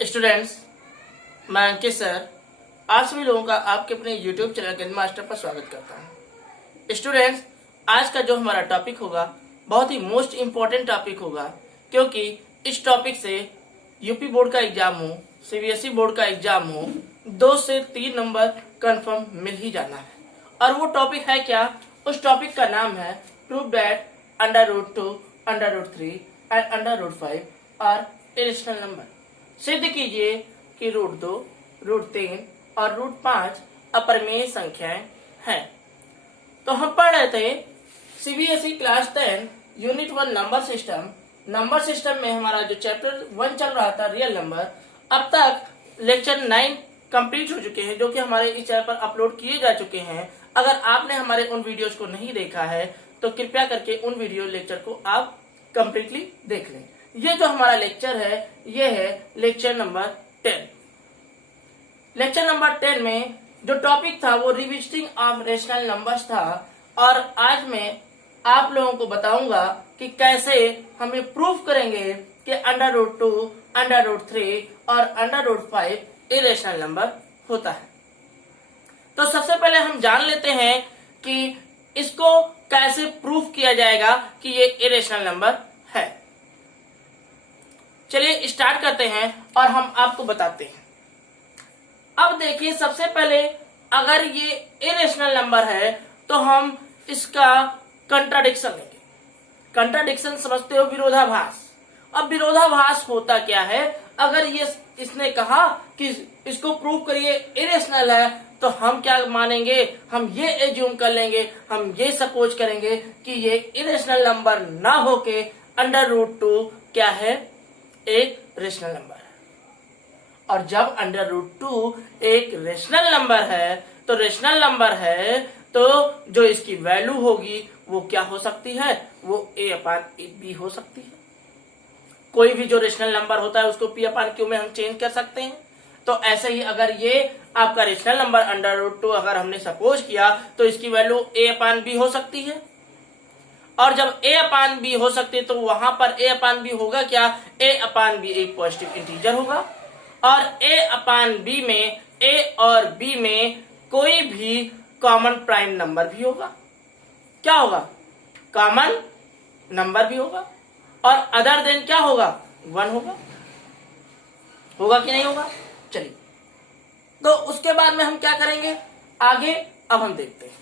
Students, मैं अंकित sir आप सभी लोगों का आपके अपने YouTube चैनल गेम मास्टर पर स्वागत करता हूं। स्टूडेंट्स, आज का जो हमारा टॉपिक होगा बहुत ही मोस्ट इम्पोर्टेंट टॉपिक होगा, क्योंकि इस टॉपिक से यूपी बोर्ड का एग्जाम हो, सीबीएसई बोर्ड का एग्जाम हो, 2 से 3 नंबर कंफर्म मिल ही जाना है। और वो टॉपिक है क्या? उस टॉपिक का नाम है prove that √2, √3 and √5 are irrational number. सिद्ध कीजिए कि √2, √3 और √5 अपरिमेय संख्याएं हैं। तो हम पढ़ रहे थे CBSE class 10 unit 1 number system में हमारा जो चैप्टर 1 चल रहा था रियल नंबर। अब तक लेक्चर 9 कंप्लीट हो चुके हैं, जो कि हमारे इस चैनल पर अपलोड किए जा चुके हैं। अगर आपने हमारे उन वीडियोस को नहीं देखा है तो कृपया करके उन वीडियो लेक्चर को आप कंप्लीटली देख लें। ये जो हमारा लेक्चर है ये है लेक्चर नंबर 10। लेक्चर नंबर 10 में जो टॉपिक था वो रिविजिटिंग ऑफ रेशनल नंबर्स था। और आज मैं आप लोगों को बताऊंगा कि कैसे हम ये प्रूफ करेंगे कि √2, √3 और √5 इरेशनल नंबर होता है। तो सबसे पहले हम जान लेते हैं कि इसको कैसे प्रूफ किया जाएगा कि ये इरेशनल नंबर है। चलिए स्टार्ट करते हैं और हम आपको बताते हैं। अब देखिए, सबसे पहले अगर ये इरेशनल नंबर है तो हम इसका कंट्राडिक्शन लेंगे। कंट्राडिक्शन समझते हो? विरोधाभास। अब विरोधाभास होता क्या है? अगर ये इसने कहा कि इसको प्रूव करिए इरेशनल है, तो हम क्या मानेंगे? हम ये एज्यूम कर लेंगे, हम ये सपोज करेंगे कि ये इरेशनल नंबर ना होके √2 क्या है? एक रेशनल नंबर है। और जब √2 एक रेशनल नंबर है तो रेशनल नंबर है तो जो इसकी वैल्यू होगी वो क्या हो सकती है? वो a/b हो सकती है। कोई भी जो रेशनल नंबर होता है उसको p/q में हम चेंज कर सकते हैं। तो ऐसे ही अगर ये आपका रेशनल नंबर √2 अगर हमने सपोज किया तो इसकी वैल्यू a/b हो सकती है। और जब a/b हो सकती है तो वहां पर a/b होगा क्या? a/b एक पॉजिटिव इंटीजर होगा। और a/b में a और b में कोई भी कॉमन प्राइम नंबर भी होगा। क्या होगा? कॉमन नंबर भी होगा। और अदर देन क्या होगा? 1 होगा। होगा कि नहीं होगा? चलिए, तो उसके बाद में हम क्या करेंगे आगे, अब हम देखते हैं।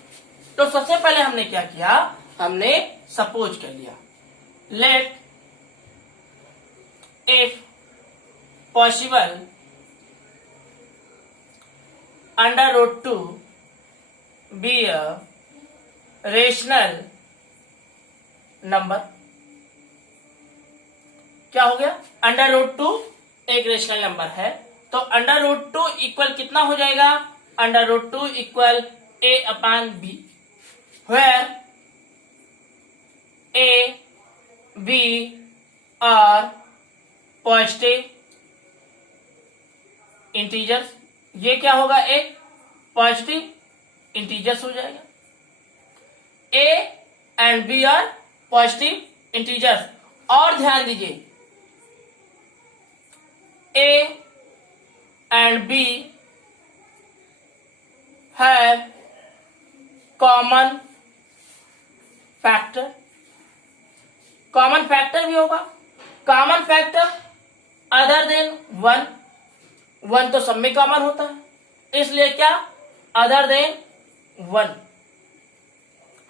तो सबसे पहले हमने क्या किया? हमने सपोज कर लिया, let if possible √2 be a rational number. क्या हो गया? √2 एक रेशनल नंबर है तो √2 इक्वल कितना हो जाएगा? √2 equal a/b, where a, b are positive integers. ये क्या होगा? एक पॉजिटिव इंटीजर्स हो जाएगा। a and b are positive integers. और ध्यान दीजिए, a and b have common factor. Common factor भी होगा। कॉमन फैक्टर अदर देन 1 तो सब में कॉमन होता है, इसलिए क्या? Other than 1।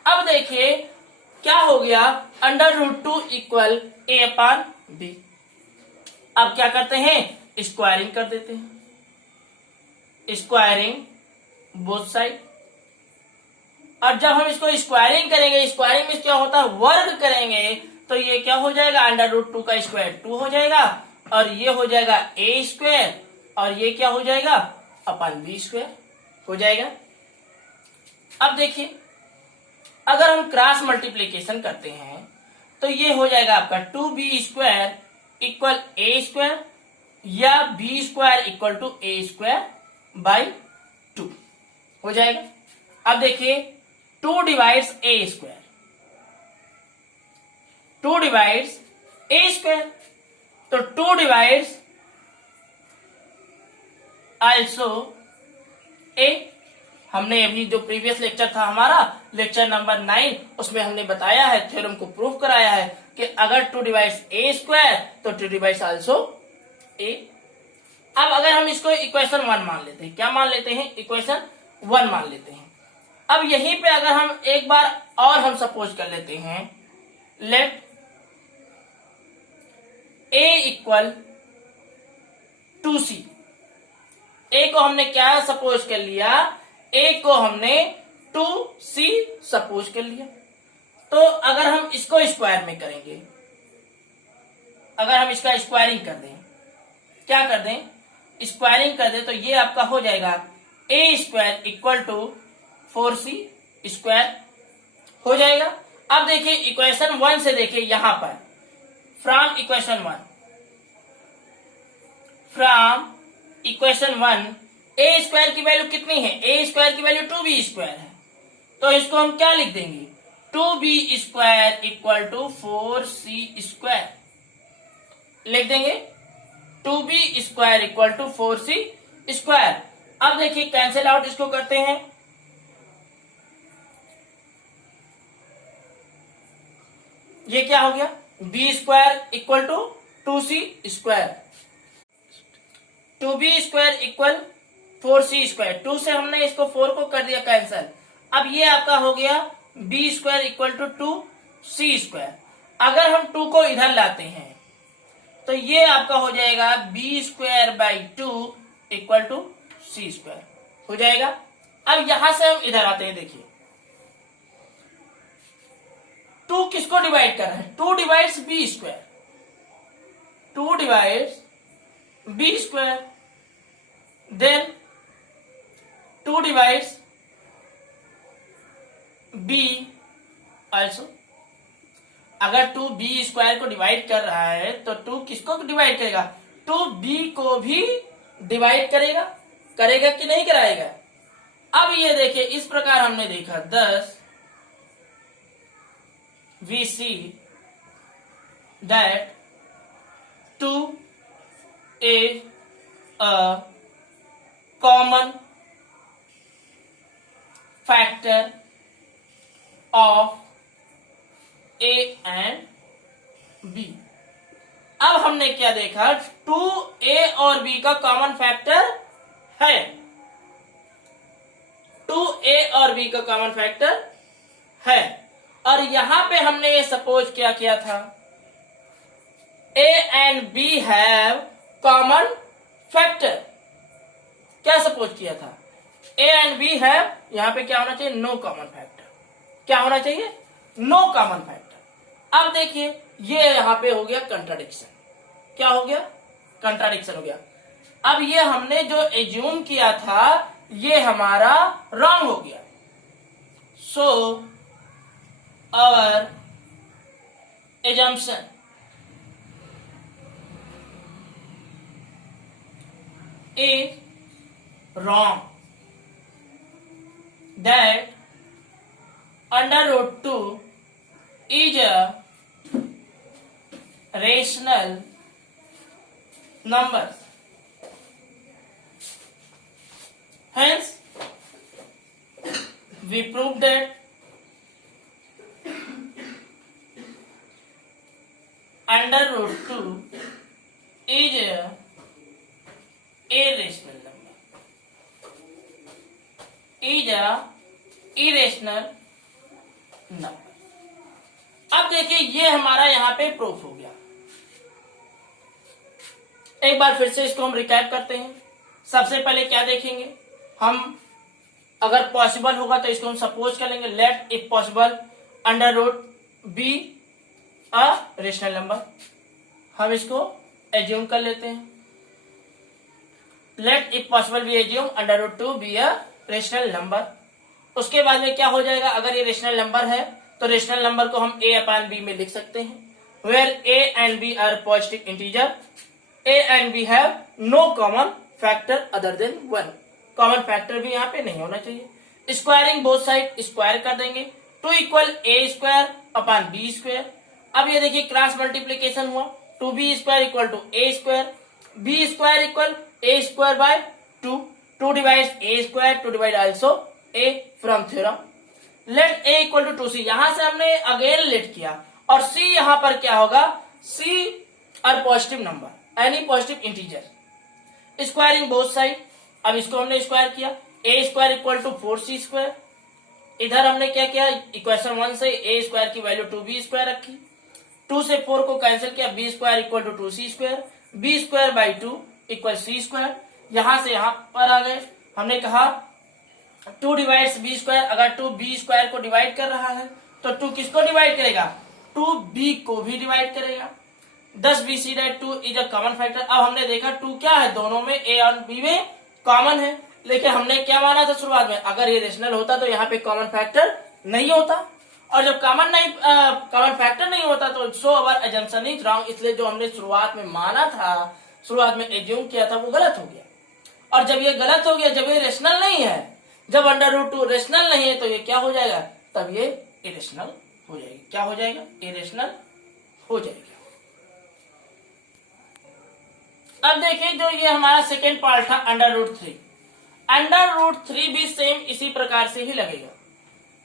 अब देखिए क्या हो गया? √2 इक्वल a/b। अब क्या करते हैं? स्क्वायरिंग कर देते हैं, स्क्वायरिंग बोथ साइड। और जब हम इसको स्क्वायरिंग करेंगे, स्क्वायरिंग में क्या होता है? वर्ग करेंगे, तो ये क्या हो जाएगा? √2 का स्क्वायर 2 हो जाएगा, और ये हो जाएगा a², और ये क्या हो जाएगा? b² हो जाएगा। अब देखिए, अगर हम क्रॉस मल्टीप्लीकेशन करते हैं तो ये हो जाएगा आपका 2b² इक्वल a² या b² इक्वल टू a²/2 हो जाएगा। अब देखिए, 2 डिवाइड्स a², 2 डिवाइड्स a², तो 2 डिवाइड्स आल्सो ए। हमने अभी जो प्रीवियस लेक्चर था हमारा लेक्चर नंबर 9, उसमें हमने बताया है, थ्योरम को प्रूव कराया है कि अगर 2 डिवाइड्स ए स्क्वायर तो 2 डिवाइड्स आल्सो ए। अब अगर हम इसको इक्वेशन 1 मान लेते हैं, क्या मान लेते हैं, इक्वेशन 1 मान लेते हैं। अब यहीं पे अगर हम एक बार और हम सपोज कर लेते हैं, लेट ए इक्वल 2c। ए को हमने क्या सपोज कर लिया, ए को हमने 2c सपोज कर लिया। तो अगर हम इसको स्क्वायर में करेंगे, अगर हम इसका स्क्वायरिंग कर दें, क्या कर दें, स्क्वायरिंग कर दें, तो ये आपका हो जाएगा ए square equal to 4c square हो जाएगा। अब देखिए इक्वेशन 1 से देखिए यहां पर, फ्रॉम इक्वेशन 1 ए स्क्वायर की वैल्यू कितनी है, ए स्क्वायर की वैल्यू 2b स्क्वायर है। तो इसको हम क्या लिख देंगे, 2b square equal to 4c square लिख देंगे, 2b square equal to 4c square. अब देखिए कैंसिल आउट इसको करते हैं, ये क्या हो गया, b square equal to 2c square, 2b square equal 4c square. 2 से हमने इसको 4 को कर दिया कैंसिल। अब ये आपका हो गया b square equal to 2c square. अगर हम 2 को इधर लाते हैं तो ये आपका हो जाएगा b square by 2 equal to c square हो जाएगा। अब यहां से हम इधर आते हैं, देखिए 2 किसको डिवाइड कर रहा है, 2 divides b square, 2 divides b square, then 2 divides b also. अगर 2 b स्क्वायर को डिवाइड कर रहा है तो 2 किसको डिवाइड करेगा, 2 b को भी डिवाइड करेगा, करेगा कि नहीं कराएगा। अब ये देखिए इस प्रकार हमने देखा, 10 we see that 2 is a common factor of a and b। अब हमने क्या देखा, 2a और b का कॉमन फैक्टर है, 2a और b का कॉमन फैक्टर है। और यहां पे हमने ये सपोज क्या किया था, a and b have common factor. क्या सपोज किया था, a एंड b हैव, यहां पे क्या होना चाहिए, नो कॉमन फैक्टर। क्या होना चाहिए, नो कॉमन फैक्टर। अब देखिए ये यहां पे हो गया कंट्राडिक्शन। क्या हो गया, कंट्राडिक्शन हो गया। अब ये हमने जो एज्यूम किया था ये हमारा रॉन्ग हो गया। सो our assumption is wrong, that under root 2 is a rational number. Hence we proved that under root 2 is a irrational number, is a irrational number। अब देखिए ये हमारा यहां पे प्रूफ हो गया। एक बार फिर से इसको हम रिकैप करते हैं। सबसे पहले क्या देखेंगे हम, अगर पॉसिबल होगा तो इसको हम सपोज कर लेंगे, let if possible under root be a rational number. हम इसको एज्यूम कर लेते हैं, let if possible be assume under root 2 be a rational number. उसके बाद में क्या हो जाएगा, अगर ये रेशनल नंबर है तो रेशनल नंबर को हम a अपॉन b में लिख सकते हैं, where a and b are positive integer, a and b have no common factor other than 1। Common factor भी यहाँ पे नहीं होना चाहिए। स्क्वायरिंग बोथ साइड स्क्वायर कर देंगे, 2 equal a square upon b square. अब ये देखिए क्रॉस मल्टीप्लीकेशन हुआ, 2b square equal to a square, b square equal a square by 2. 2 divides a square, 2 divide also a from theorem. Let a equal to 2c. यहां से हमने again let किया और c यहां पर क्या होगा, c और positive number any positive integer squaring both side. अब इसको हमने स्क्वायर किया, a square equal to 4c square. इधर हमने क्या किया, इक्वेशन 1 से a स्क्वायर की वैल्यू 2b स्क्वायर रखी, 2 से 4 को कैंसिल किया, b square equal to 2c square, b square by 2 equal c square. यहां से यहां पर आ गए. हमने कहा 2 डिवाइड्स b स्क्वायर, अगर 2 b स्क्वायर को डिवाइड कर रहा है तो 2 किसको डिवाइड करेगा, 2b को भी डिवाइड करेगा. 10bc that 2 is a common factor. अब हमने देखा 2 क्या है, दोनों में a और b में कॉमन है, लेकिन हमने क्या माना था शुरुआत में, अगर ये रेशनल होता तो यहाँ पे कॉमन फैक्टर नहीं होता, और जब कॉमन फैक्टर नहीं होता तो सो अवर अजम्पशन इज रॉन्ग. इसलिए जो हमने शुरुआत में माना था, शुरुआत में एज्यूम किया था, वो गलत हो गया. और जब ये गलत हो गया, जब ये रेशनल नहीं है, जब अंडर रूट 2 रेशनल नहीं है, तो ये क्या हो जाएगा, तब ये इरेशनल हो जाएगी. क्या हो जाएगा, इरेशनल हो जाएगा. अब देखिए जो ये हमारा सेकेंड पार्ट था अंडर रूट 3. अंडर रूट 3 भी सेम इसी प्रकार से ही लगेगा.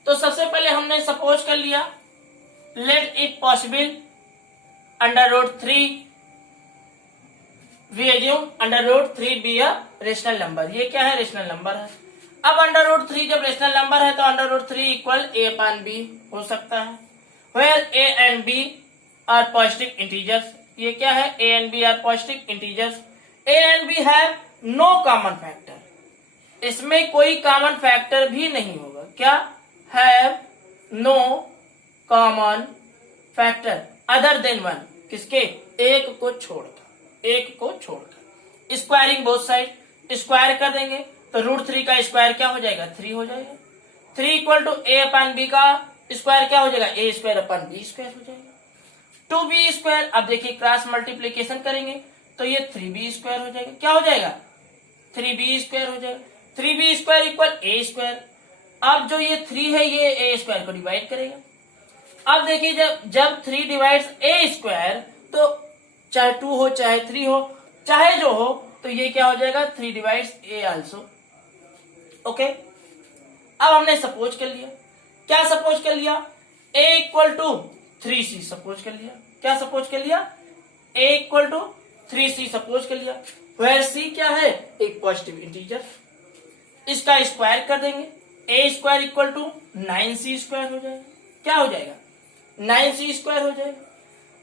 तो सबसे पहले हमने सपोज कर लिया, let it possible under root 3 we assume under root 3 be a rational number. ये क्या है, रेशनल नंबर है. अब अंडर रूट 3 जब रेशनल नंबर है तो under root 3 equal a upon b हो सकता है, where a and b are positive integers. ये क्या है, a and b are positive integers. A and b have no common factor. इसमें कोई कॉमन फैक्टर भी नहीं होगा. क्या, have no common factor other than 1. किसके, एक को छोड़कर, एक को छोड़कर. स्क्वायरिंग बोथ साइड, स्क्वायर कर देंगे तो रूट 3 का स्क्वायर क्या हो जाएगा, 3 हो जाएगा. 3 equal to a upon b का स्क्वायर क्या हो जाएगा, ए स्क्वायर अपॉन बी स्क्वायर हो जाएगा. 2b स्क्वायर, अब देखिए क्रॉस मल्टीप्लीकेशन करेंगे तो ये 3b स्क्वायर हो जाएगा. क्या हो जाएगा, 3b स्क्वायर हो जाएगा. 3b स्क्वायर इक्वल ए स्क्वायर. अब जो ये 3 है ये ए स्क्वायर को डिवाइड करेगा. अब देखिए जब 3 डिवाइड्स ए स्क्वायर, तो चाहे 2 हो चाहे 3 हो चाहे जो हो, तो ये क्या हो जाएगा, 3 डिवाइड्स ए आल्सो. ओके. अब हमने सपोज कर लिया, क्या सपोज कर लिया, a equal to 3c suppose कर लिया. क्या सपोज कर लिया, a equal to 3c suppose कर लिया, वेयर c क्या है, एक पॉजिटिव इंटीजर. इसका स्क्वायर कर देंगे, a square equal to 9c square हो जाएगा. क्या हो जाएगा, 9c स्क्वायर हो जाएगा.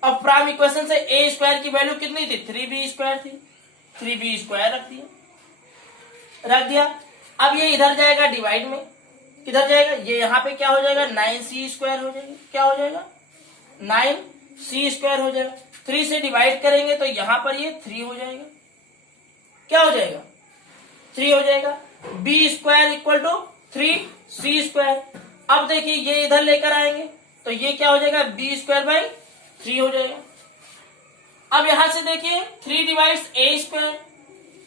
अब फ्रॉम इक्वेशन से a स्क्वायर की वैल्यू कितनी थी, 3b स्क्वायर थी, 3b स्क्वायर रख दिया. अब ये इधर जाएगा डिवाइड में, किधर जाएगा, ये यहाँ पे क्या हो जाएगा, 9c स्क्वायर हो जाएगा. क्या हो जाएगा, 9c स्क्वायर हो जाएगा. 3 से डिवाइड करेंगे तो यहाँ पर ये 3 हो जाएगा. क्या हो जाएगा, 3 हो जाएगा. b square equal to 3c square. अब देखिए ये इधर लेकर आएंगे तो ये क्या हो जाएगा, b स्क्वायर बाई 3 हो जाएगा. अब यहां से देखिए 3 divides a square,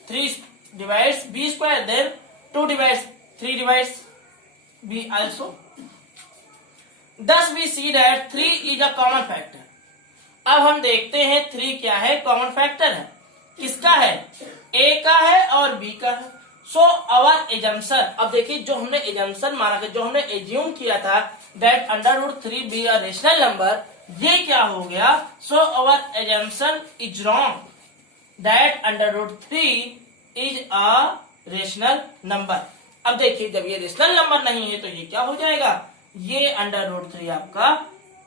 3 divides b square, then 2 divides 3 divides b also. thus we see that 3 is a common factor. अब हम देखते हैं 3 क्या है, कॉमन फैक्टर है. किसका है, a का है और b का है. सो आवर एजम्पशन, अब देखिए जो हमने एजम्पशन माना था, जो हमने एज्यूम किया था that under root 3 be a rational number, ये क्या हो गया, so our assumption is wrong that under root 3 is a rational number. अब देखिए जब ये रेशनल नंबर नहीं है तो ये क्या हो जाएगा, ये अंडर रूट 3 आपका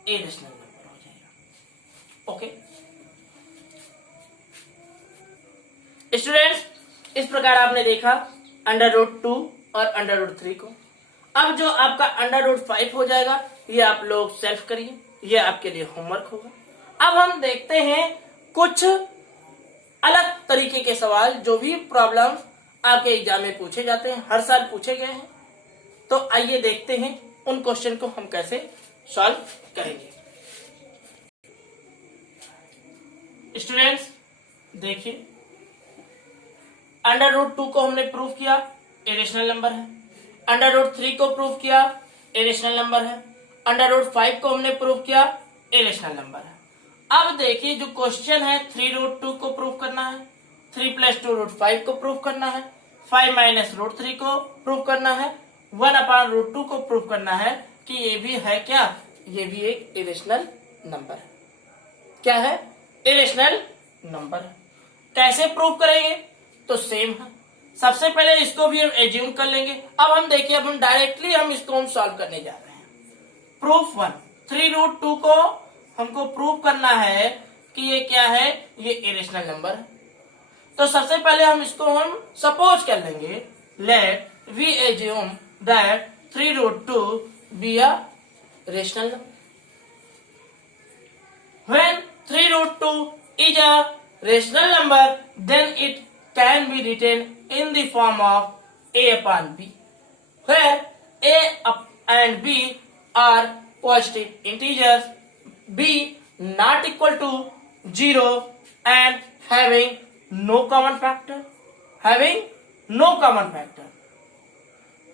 इरेशनल नंबर हो जाएगा. ओके स्टूडेंट्स, इस प्रकार आपने देखा अंडर रूट 2 और अंडर रूट 3 को. अब जो आपका अंडर रूट 5 हो जाएगा, ये आप लोग सेल्फ करिए, ये आपके लिए होमवर्क होगा. अब हम देखते हैं कुछ अलग तरीके के सवाल जो भी प्रॉब्लम आपके एग्जाम में पूछे जाते हैं, हर साल पूछे गए हैं. तो आइए देखते हैं उन क्वेश्चन को हम कैसे सॉल्व करेंगे. स्टूडेंट्स देखिए, अंडर रूट 2 को हमने प्रूव किया इरेशनल नंबर है. अंडर रूट 3 को प्रूव किया इरेशनल नंबर है. अंडर रूट 5 को हमने प्रूव किया इरेशनल नंबर है. अब देखिए जो क्वेश्चन है 3 रूट 2 को प्रूव करना है, 3 प्लस 2 रूट 5 को प्रूव करना है, 5 माइनस रूट 3 को प्रूव करना है, 1 अपान रूट 2 को प्रूव करना है कि ये भी है क्या, ये भी एक इरेशनल नंबर है। क्या है? Irrational number. कैसे प्रूव करेंगे? तो सेम है, सबसे पहले इसको भी हम एज्यूम कर लेंगे। अब हम देखिए, अब हम डायरेक्टली हम इसको हम सॉल्व करने जा रहे हैं। प्रूफ 1, 3 रूट 2 को हमको प्रूव करना है कि ये क्या है, ये इरेशनल नंबर है। तो सबसे पहले हम इसको हम सपोज कर लेंगे, let we assume that 3 root 2 be a rational number. When 3 root 2 is a rational number, then it can be written in the form of a upon b, where a and b are positive integers, b not equal to 0 and having no common factor. Having no common factor.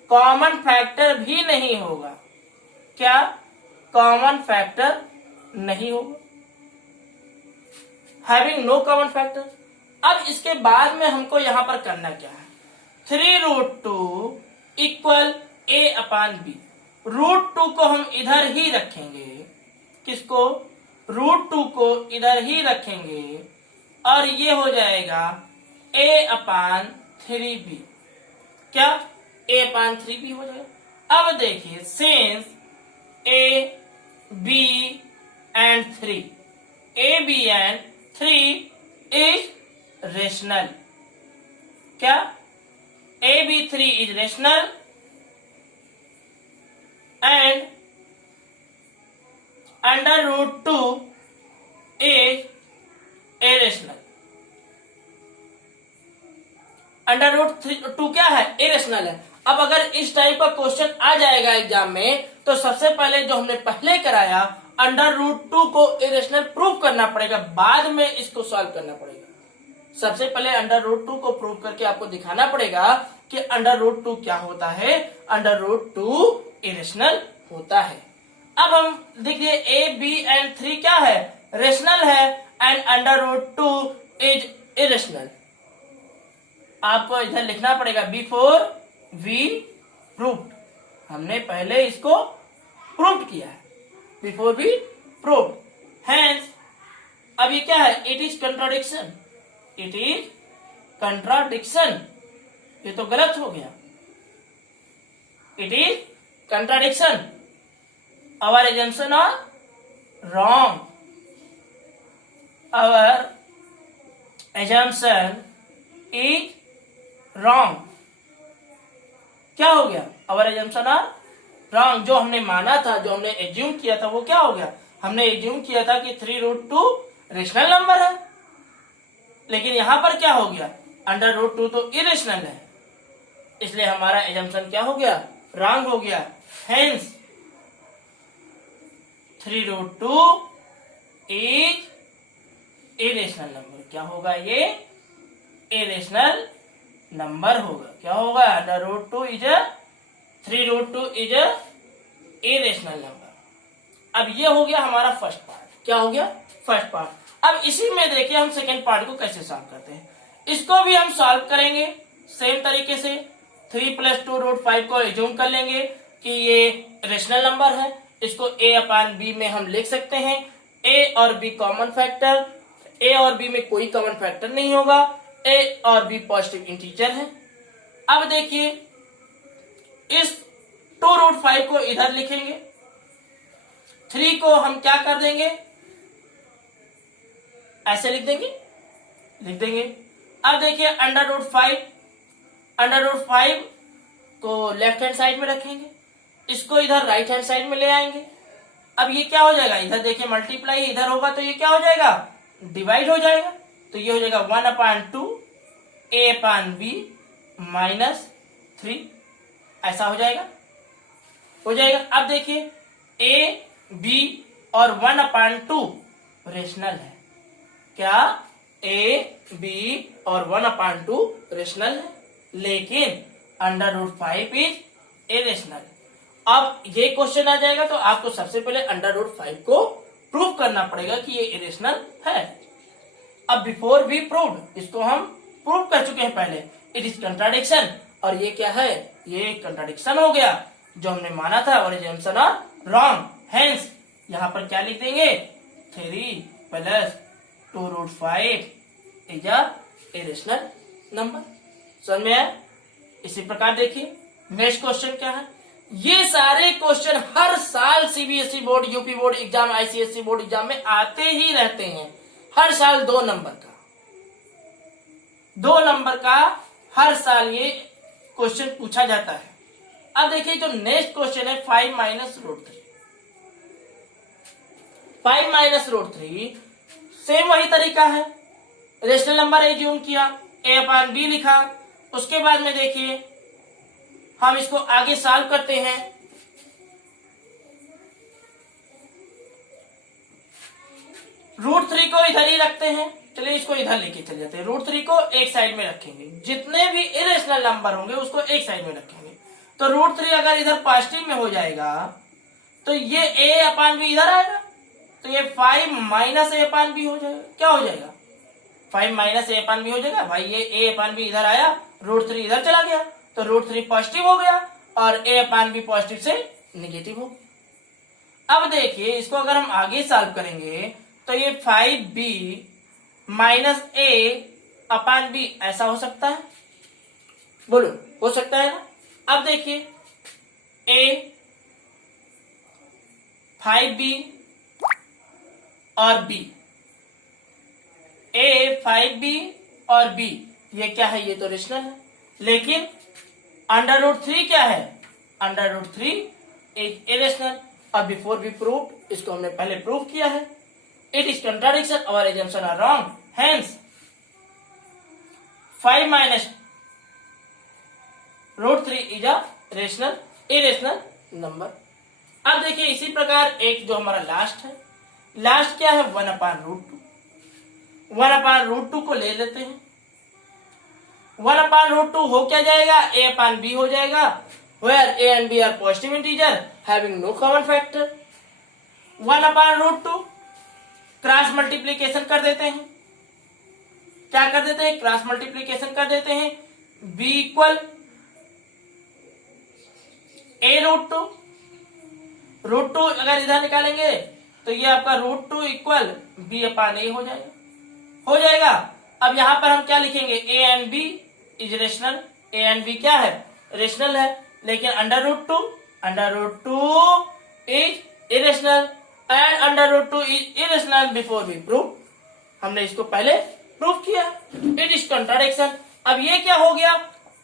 Common factor भी नहीं होगा। क्या? Common factor नहीं होगा। Having no common factor. अब इसके बाद में हमको यहां पर करना क्या है, 3 रूट 2 इक्वल ए अपान बी। रूट 2 को हम इधर ही रखेंगे, किसको? रूट 2 को इधर ही रखेंगे और ये हो जाएगा ए अपान 3b। क्या? ए अपान 3b हो जाएगा। अब देखिए, since A B and 3, A B and 3 is rational. क्या? A B 3 is rational and under root 2 is irrational. Under root 2 क्या है? इरेशनल है। अब अगर इस टाइप का क्वेश्चन आ जाएगा एग्जाम में, तो सबसे पहले जो हमने पहले कराया, अंडर रूट 2 को इरेशनल प्रूव करना पड़ेगा, बाद में इसको सॉल्व करना पड़ेगा। सबसे पहले अंडर रूट 2 को प्रूव करके आपको दिखाना पड़ेगा कि अंडर रूट 2 क्या होता है, अंडर रूट 2 इरेशनल होता है। अब हम देखिए, ए बी एंड 3 क्या है? रेशनल है and under root 2 is irrational. आपको इधर लिखना पड़ेगा बिफोर वी प्रूव्ड। हमने पहले इसको प्रूव किया है, बिफोर वी प्रूव्ड। हेंस अब ये क्या है? It is contradiction. It is contradiction. ये तो गलत हो गया। It is contradiction. Our assumption are wrong. Our assumption is wrong. क्या हो गया? Our assumption are wrong. जो हमने माना था, जो हमने एज्यूम किया था, वो क्या हो गया? हमने एज्यूम किया था कि 3 रूट 2 रेशनल नंबर है, लेकिन यहां पर क्या हो गया? अंडर रूट 2 तो इरेशनल है, इसलिए हमारा एजम्पशन क्या हो गया? रॉन्ग हो गया। Hence 3 root 2 is irrational number. क्या होगा? ये इरेशनल नंबर होगा। क्या होगा? Under root 2 is 3 root 2 is irrational number. अब ये हो गया हमारा फर्स्ट पार्ट। क्या हो गया? First part. अब इसी में देखिए हम सेकेंड पार्ट को कैसे सॉल्व करते हैं। इसको भी हम सॉल्व करेंगे सेम तरीके से। 3 + 2 रूट 5 को एज्यूम कर लेंगे कि ये रेशनल नंबर है। इसको ए अपान बी में हम लिख सकते हैं। ए और बी कॉमन फैक्टर, ए और बी में कोई कॉमन फैक्टर नहीं होगा। ए और बी पॉजिटिव इंटीजर है। अब देखिए, इस 2 रूट 5 को इधर लिखेंगे, 3 को हम क्या कर देंगे? ऐसे लिख देंगे। अब देखिए, अंडर रूट 5 को लेफ्ट हैंड साइड में रखेंगे, इसको इधर राइट हैंड साइड में ले आएंगे। अब ये क्या हो जाएगा? इधर देखिए मल्टीप्लाई इधर होगा तो ये क्या हो जाएगा? डिवाइड हो जाएगा। तो ये हो जाएगा 1/2 ए अपान बी -3। ऐसा हो जाएगा। अब देखिए, ए बी और 1/2 रेशनल है। क्या? ए बी और 1/2 रेशनल है, लेकिन अंडर रूट 5 इज इरेशनल। अब ये क्वेश्चन आ जाएगा तो आपको सबसे पहले अंडर रूट 5 को प्रूव करना पड़ेगा कि ये इरेशनल है। अब बिफोर वी प्रूव्ड, इसको हम प्रूव कर चुके हैं पहले। It is contradiction. और ये क्या है, ये कंट्राडिक्शन हो गया, जो हमने माना था और एजम्पशन आर रॉन्ग। हेंस यहां पर क्या लिख देंगे, 3 + 2√5 इज अ इरेशनल नंबर। समझ में आया? इसी प्रकार देखिए नेक्स्ट क्वेश्चन क्या है। ये सारे क्वेश्चन हर साल CBSE board, UP board exam, ICSE board exam में आते ही रहते हैं। हर साल 2 नंबर का, 2 नंबर का हर साल ये क्वेश्चन पूछा जाता है। अब देखिए जो नेक्स्ट क्वेश्चन है 5 - √3। 5 - √3 सेम वही तरीका है, रेशनल नंबर एज्यूम किया, a/b लिखा, उसके बाद में देखिए हम इसको आगे सॉल्व करते हैं। √3 को इधर ही रखते हैं, चलिए इसको इधर लेके चले जाते हैं। √3 को एक साइड में रखेंगे, जितने भी इरेशनल नंबर होंगे उसको एक साइड में रखेंगे। तो √3 अगर इधर पॉजिटिव में हो जाएगा तो ये a/b इधर आएगा, तो ये 5 - a/b हो जाएगा। क्या हो जाएगा, 5 - a/b हो जाएगा। भाई ये a/b इधर आया, √3 इधर चला गया, तो √3 पॉजिटिव हो गया और a/b पॉजिटिव से नेगेटिव हो गया। अब देखिए इसको अगर हम आगे सॉल्व करेंगे तो ये 5b - a/b ऐसा हो सकता है, बोलो हो सकता है ना। अब देखिए a 5b और b, a 5b और b, ये क्या है, ये तो रेशनल है। लेकिन √3 क्या है, √3 इज इरेशनल। और बिफोर वी प्रूव, इसको हमने पहले प्रूव किया है, इट इज कंट्राडिक्शन और assumption are wrong. Hence 5 - √3 is a rational irrational number. अब देखिए इसी प्रकार एक जो हमारा लास्ट है, लास्ट क्या है, 1/√2। 1/√2 को ले लेते हैं। 1/√2 हो क्या जाएगा, a/b हो जाएगा, where a and b are positive integer having no common factor। 1/√2 cross multiplication कर देते हैं, क्या कर देते हैं, क्रॉस मल्टीप्लीकेशन कर देते हैं। b = a√2, √2 अगर इधर निकालेंगे तो ये आपका √2 = b/a हो जाएगा। अब यहां पर हम क्या लिखेंगे, a and b is rational, a and b क्या है, रेशनल है। लेकिन √2 is irrational and √2 is irrational before we prove. हमने इसको पहले प्रूव किया, इट इज कंट्राडिक्शन। अब ये क्या हो गया,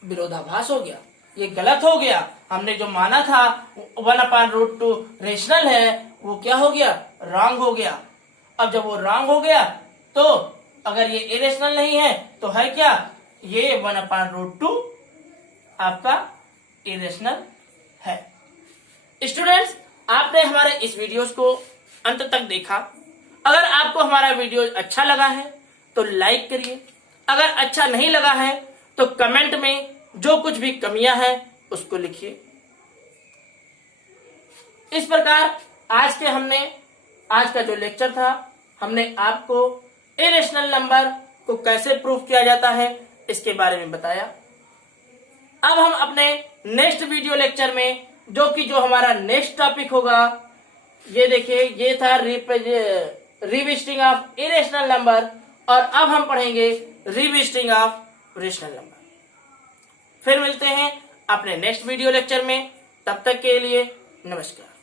विरोधाभास हो गया, ये गलत हो गया। हमने जो माना था 1/√2 रेशनल है, वो क्या हो गया, रॉन्ग हो गया। अब जब वो रॉन्ग हो गया तो अगर ये इरेशनल नहीं है तो है क्या, ये 1/√2 आपका इरेशनल है। स्टूडेंट्स, आपने हमारे इस वीडियोस को अंत तक देखा। अगर आपको हमारा वीडियो अच्छा लगा है तो लाइक करिए, अगर अच्छा नहीं लगा है तो कमेंट में जो कुछ भी कमियां हैं उसको लिखिए। इस प्रकार आज का जो लेक्चर था, हमने आपको इरेशनल नंबर को कैसे प्रूव किया जाता है इसके बारे में बताया। अब हम अपने नेक्स्ट वीडियो लेक्चर में जो हमारा नेक्स्ट टॉपिक होगा, ये देखिए, ये था रिविजिटिंग ऑफ इरेशनल नंबर, और अब हम पढ़ेंगे रिविजिटिंग ऑफ रेशनल नंबर। फिर मिलते हैं अपने नेक्स्ट वीडियो लेक्चर में, तब तक के लिए नमस्कार।